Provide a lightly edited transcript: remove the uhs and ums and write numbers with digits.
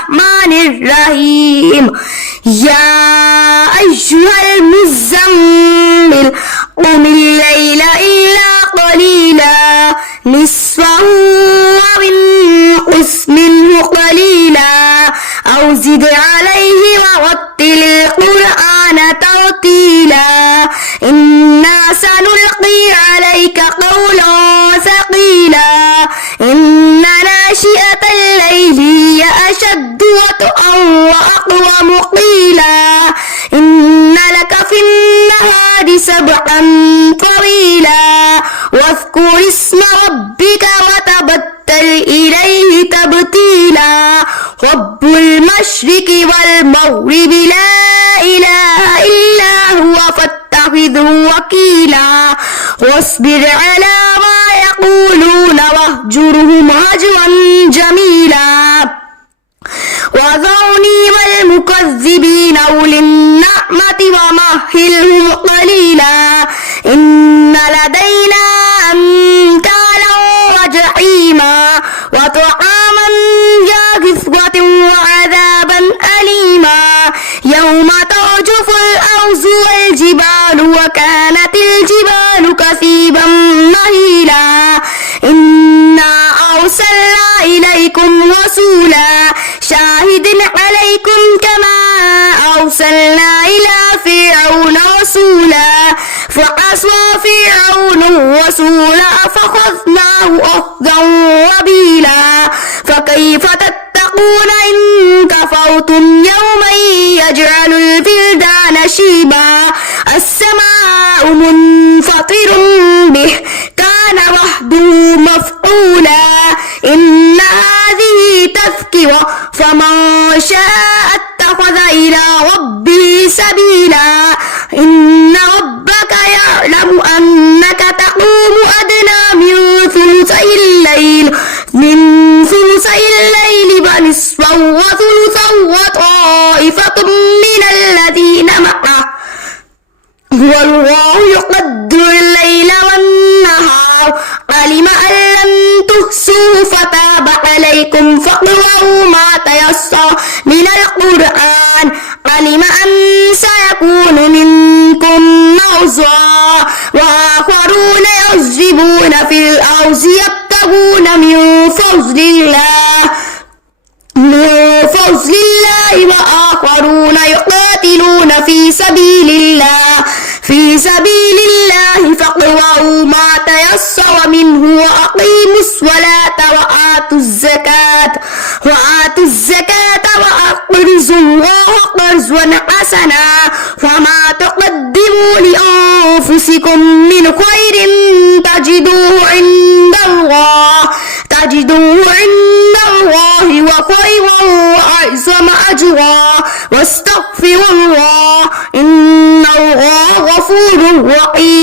الرحمن الرحيم يا أيها المزمل قم الليل إلا قليلا نصفه أو انقص منه قليلا أو زد عليه ورتل القرآن ترتيلا إنا سنلقي عليك قولا ثقيلا إن ناشئة الليل هي أشد وطئا وأقوم قيلا إن لك في النهار سبحا طويلا واذكر اسم ربك وتبتل إليه تبتيلا رب المشرق والمغرب لا إله إلا هو فاتخذه وكيلا واصبر على ما يقولون واهجرهم هجرا جميلا وذرني والمكذبين أولي النعمة ومهلهم قليلا إن لدينا أنكالا وجحيما وطعاما ذا غصة وعذابا أليما يوم ترجف الأرض والجبال وكانت الجبال كثيبا مهيلا إنا أرسلنا إليكم رسولا شاهد عليكم كما أرسلنا إلى فرعون رسولا فعصى فرعون الرسول فأخذناه أخذا وبيلا فكيف تتقون إن كفرتم يوما يجعل البلدان شيبا السماء منفطر به كان وحده مفعولا إن هذه تذكرة فمن شاء اتخذ إلى ربه سبيلا إن ربك يعلم أنك تقوم أدنى من ثلثي الليل ونصفه وثلثا وطائفة من الذين معه والله يقدر الليل والنهار علم أن لم تحصوا فتاب عليكم فاقرؤوا ما تيسر من القرآن علم أن سيكون منكم مرضى وآخرون يضربون في الأرض يبتغون من فضل الله وآخرون يقاتلون في سبيل الله فاقرؤوا ما تيسر منه وأقيموا الصلاة وآتوا الزكاة وأقرضوا الله قرضا حسنا وما تقدموا لأنفسكم من خير تجدوه عند الله وخيرا وأعظم أجرا واستغفروا الله إن الله غفور رحيم